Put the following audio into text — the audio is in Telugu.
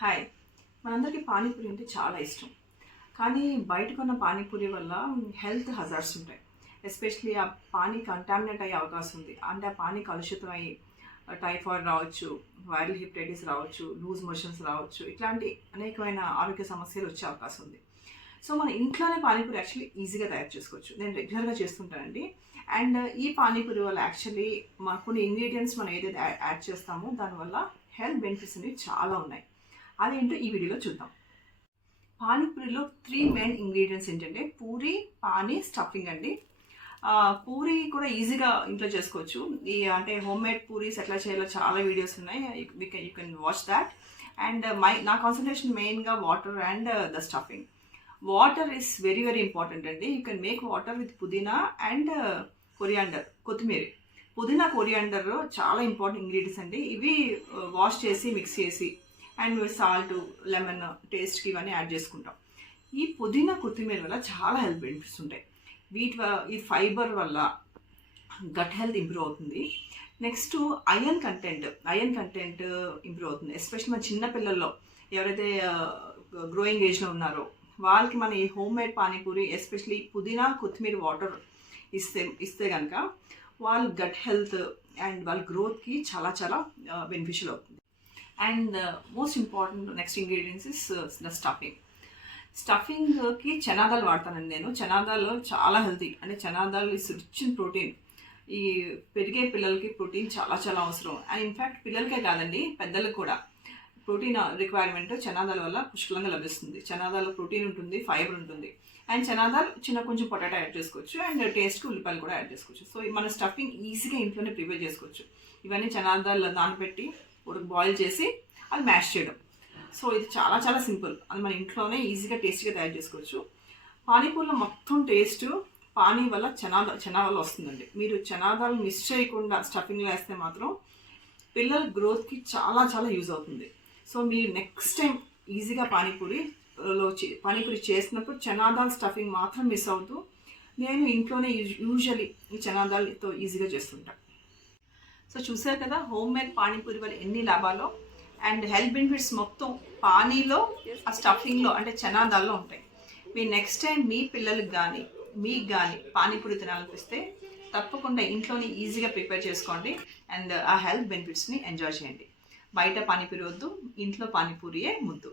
హాయ్. మనందరికీ పానీపూరి అంటే చాలా ఇష్టం. కానీ బయట కొన్న పానీపూరి వల్ల హెల్త్ హజార్డ్స్ ఉంటాయి. ఎస్పెషల్లీ ఆ పానీ కంటామినేట్ అయ్యే అవకాశం ఉంది. అంటే ఆ పానీ కలుషితం అయ్యి టైఫాయిడ్ రావచ్చు, వైరల్ హెపటైటిస్ రావచ్చు, లూజ్ మోషన్స్ రావచ్చు. ఇట్లాంటి అనేకమైన ఆరోగ్య సమస్యలు వచ్చే అవకాశం ఉంది. సో మన ఇంట్లోనే పానీపూరి యాక్చువల్లీ ఈజీగా తయారు చేసుకోవచ్చు. నేను రెగ్యులర్గా చేస్తుంటానండి. అండ్ ఈ పానీపూరి వల్ల యాక్చువల్లీ కొన్ని ఇంగ్రీడియంట్స్ మనం ఏదైతే యాడ్ చేస్తామో దానివల్ల హెల్త్ బెనిఫిట్స్ అనేవి చాలా ఉన్నాయి. అదేంటో ఈ వీడియోలో చూద్దాం. పానీపూరిలో 3 మెయిన్ ఇంగ్రీడియంట్స్ ఏంటంటే పూరి, పానీ, స్టఫింగ్ అండి. పూరి కూడా ఈజీగా ఇంట్లో చేసుకోవచ్చు. అంటే హోమ్ మేడ్ పూరీస్ ఎట్లా చేయాలో చాలా వీడియోస్ ఉన్నాయి. You can watch that. And నా కాన్సన్ట్రేషన్ మెయిన్గా water and the stuffing. Water is very very important అండి. You can make water with pudina and coriander, కొత్తిమీర. పుదీనా, కొరియాండర్ చాలా ఇంపార్టెంట్ ఇంగ్రీడియంట్స్ అండి. ఇవి వాష్ చేసి మిక్స్ చేసి అండ్ సాల్ట్, లెమన్ టేస్ట్కి ఇవన్నీ యాడ్ చేసుకుంటాం. ఈ పుదీనా, కొత్తిమీర వల్ల చాలా హెల్త్ బెనిఫిట్స్ ఉంటాయి. ఈ ఫైబర్ వల్ల గట్ హెల్త్ ఇంప్రూవ్ అవుతుంది. నెక్స్ట్ ఐరన్ కంటెంట్ ఇంప్రూవ్ అవుతుంది. ఎస్పెషల్లీ మన చిన్నపిల్లల్లో ఎవరైతే గ్రోయింగ్ ఏజ్లో ఉన్నారో వాళ్ళకి మన ఈ హోమ్ మేడ్ పానీపూరి ఎస్పెషల్లీ పుదీనా, కొత్తిమీర వాటర్ ఇస్తే కనుక వాళ్ళ గట్ హెల్త్ అండ్ వాళ్ళ గ్రోత్కి చాలా చాలా బెనిఫిషియల్ అవుతుంది. And most important next ingredients is the స్టఫింగ్కి చనాదాలు వాడతానండి నేను. చనాదాలు చాలా హెల్తీ. అంటే చనాదాలు ఇస్ రిచ్ ఇన్ ప్రోటీన్. ఈ పెరిగే పిల్లలకి ప్రోటీన్ చాలా చాలా అవసరం. అండ్ ఇన్ఫ్యాక్ట్ పిల్లలకే కాదండి, పెద్దలకు కూడా ప్రోటీన్ రిక్వైర్మెంట్ చనాదాల వల్ల పుష్కలంగా లభిస్తుంది. చనాదాలో ప్రోటీన్ ఉంటుంది, ఫైబర్ ఉంటుంది. అండ్ చనాదాలు కొంచెం పొటాటో యాడ్ చేసుకోవచ్చు. అండ్ టేస్ట్కి ఉల్లిపాయలు కూడా యాడ్ చేసుకోవచ్చు. సో మన స్టఫింగ్ ఈజీగా ఇంట్లోనే ప్రిపేర్ చేసుకోవచ్చు. ఇవన్నీ చనాదాలు నానబెట్టి బాయిల్ చేసి అది మ్యాష్ చేయడం. సో ఇది చాలా చాలా సింపుల్. అది మన ఇంట్లోనే ఈజీగా టేస్టీగా తయారు చేసుకోవచ్చు. పానీపూరిలో మొత్తం టేస్ట్ పానీ వల్ల చనా వల్ల వస్తుందండి. మీరు చనాదాలు మిస్ చేయకుండా స్టఫింగ్లో వేస్తే మాత్రం పిల్లల గ్రోత్కి చాలా చాలా యూజ్ అవుతుంది. సో మీరు నెక్స్ట్ టైం ఈజీగా పానీపూరి చేసినప్పుడు చనాదాల్ స్టఫింగ్ మాత్రం మిస్ అవుతూ నేను ఇంట్లోనే యూజువలీ ఈ చనాదాలతో ఈజీగా చేస్తుంటాను. సో చూసారు కదా హోమ్ మేడ్ పానీపూరి వల్ల ఎన్ని లాభాలో. అండ్ హెల్త్ బెనిఫిట్స్ మొత్తం పానీలో, ఆ స్టఫింగ్లో అంటే చనాదాల్లో ఉంటాయి. మీరు నెక్స్ట్ టైం మీ పిల్లలకు కానీ మీకు కానీ పానీపూరి తినాలనిపిస్తే తప్పకుండా ఇంట్లోనే ఈజీగా ప్రిపేర్ చేసుకోండి. అండ్ ఆ హెల్త్ బెనిఫిట్స్ని ఎంజాయ్ చేయండి. బయట పానీపూరి వద్దు, ఇంట్లో పానీపూరియే ముద్దు.